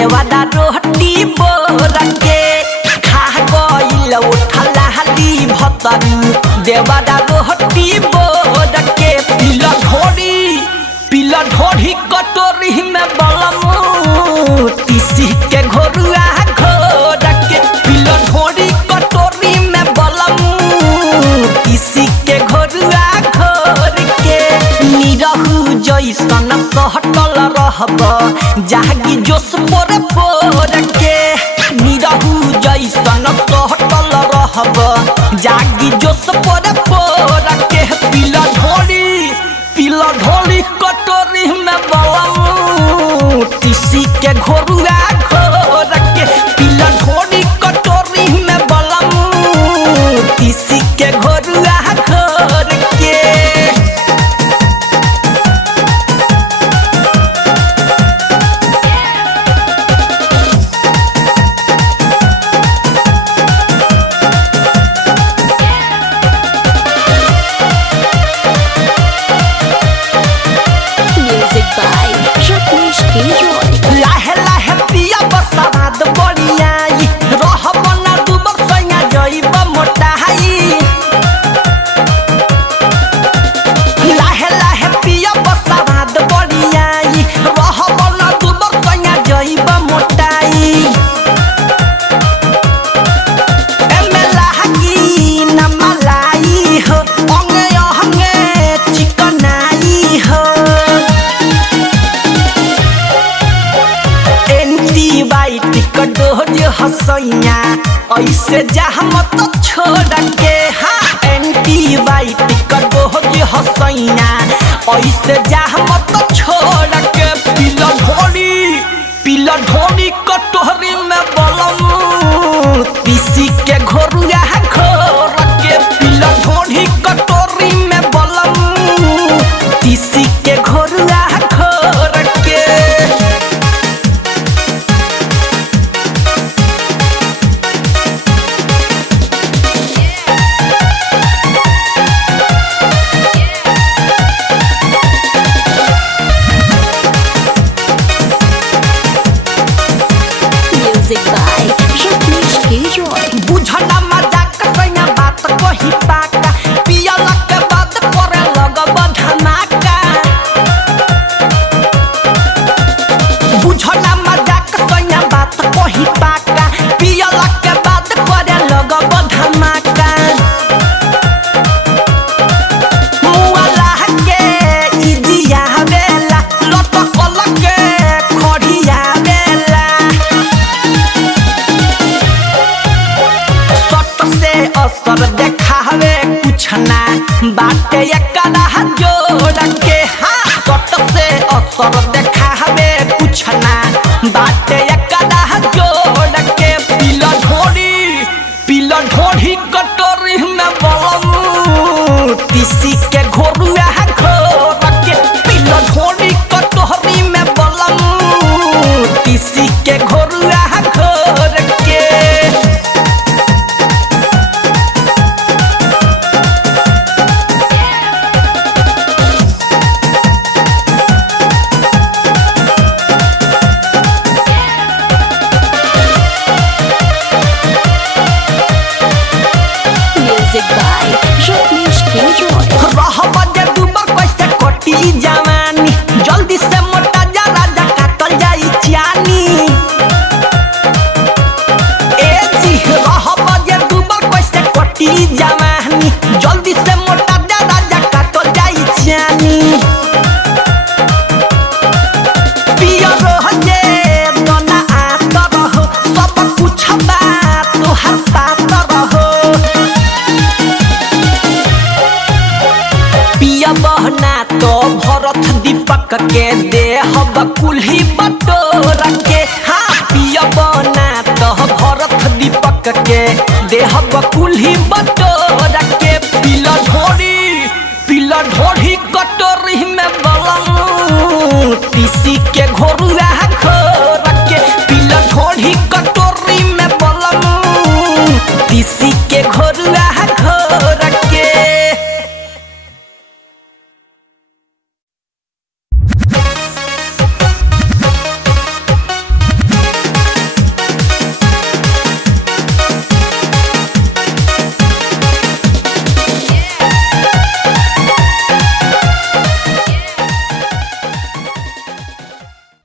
देवादा रोटी बोर के खा गइल उठला हली भतरू देवादा रोटी बोर के पीला ढोरी कटोरी में बलमू तीसी के घोरुआ घोर के पीला ढोरी कटोरी में बलमू तीसी के घोरुआ घोर के निरहु जैसन सहटल रहब जागी जोश पोर पोर के निरहु जैसन सहटल रहब जागी जोश पोर पोर के पीला ढोरी कटोरी में बलमू तीसी के घोरुआ घोर के पीला ढोरी कटोरी में बलमू तीसी के घोरुआ घोर के लाहे लाहे पिया बसाद बड़ियाई रहब ना दुबर सैया जइब मोटाई लाहे लाहे पिया बसाद बड़ियाई रहब ना दुबर सैया जइब मोटाई एमे लागी ना मलाई हो अंगे अंगे चिकनाई हो एंटीबायोटिक डोज हसैया ऐसे जहमत छोड़ के हाँ एंटीबायोटिक डोज हसैया ऐसे जहमत छोड़ के पीला ढोरी कटोरी में बलमू तीसी के घोरुआ घोर के पीला ढोरी कटोरी में बलमू तीसी के घोरुआ घोर के बुझना मजाक सैया बात कही पाका पियला के बाद करे लगब धमाका बुझना मजाक सैया बात कही पाका पियला के बाद करे लगब धमाका मुआला के इजिया बेला लटकल के खड़िया बेला असर देखावे कुछ ना बाटे एकरा जोड़ के हाँ सट से असर देखावे कुछ ना बाटे एकरा जोड़ के पीला ढोरी कटोरी में बलमू तीसी के घोरुआ घोर के पीला ढोरी कटोरी में बलमू तीसी के घोरुआ घोर के रहब जे दुबर कैसे कटी जवानी जल्दी से मोटा जा राजा काटल जाई चानी ए जी रहब जे दुबर कैसे कटी जवानी जल्दी से मोटा जा राजा काटल जाई चानी पिया रह जे दोना आत रहो सब कुछ बात तोहर पात रहो पिया बहना तो भरत दीपक के देहब कुल्ही बटोर के हाँ पिया बहना तो भरत दीपक के देहब कुल्ही बटोर के पीला ढोरी कटोरी में बलमू तीसी के घोरुआ घोर